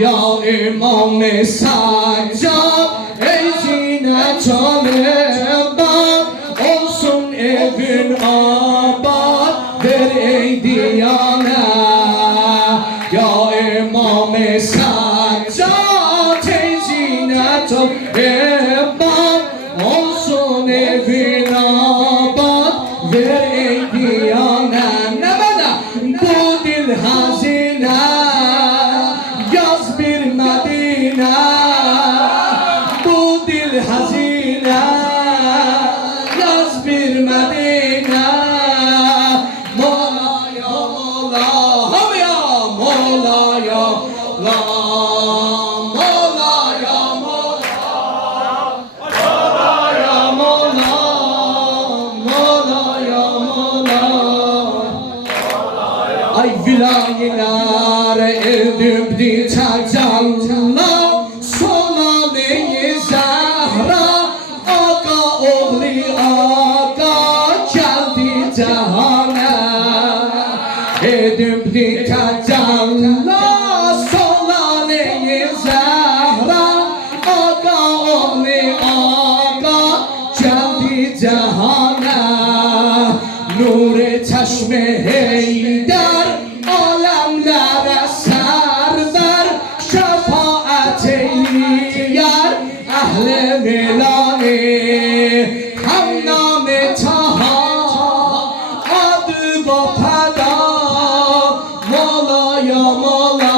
Ya İmam Saccad ey zinetun ebad, olsun evin abad, ver ey diyane. Ya İmam Saccad ey zinetun ebad, olsun evin abad, ver ey diyane. Ne bana bu dil hazine, yaz bir Medine, bu dil hazine, yaz bir Medine. Mola ya Mola, ham ya Mola ya Mola, Mola ya Mola, Mola ya Mola, Mola ya Mola. Ay vilaylar edibdi çacanla, Sonane-i Zahra, Aga oğli Aga geldi cihana. Edibdi çacanla, Sonane-i Zahra, Aga oğli Aga geldi cihana. Nur-i çeşme Heydar, alemlere server, şefaat eyleyar ehl-i vilani. Hamnam-ı Taha, adı vefada, Mola ya Mola,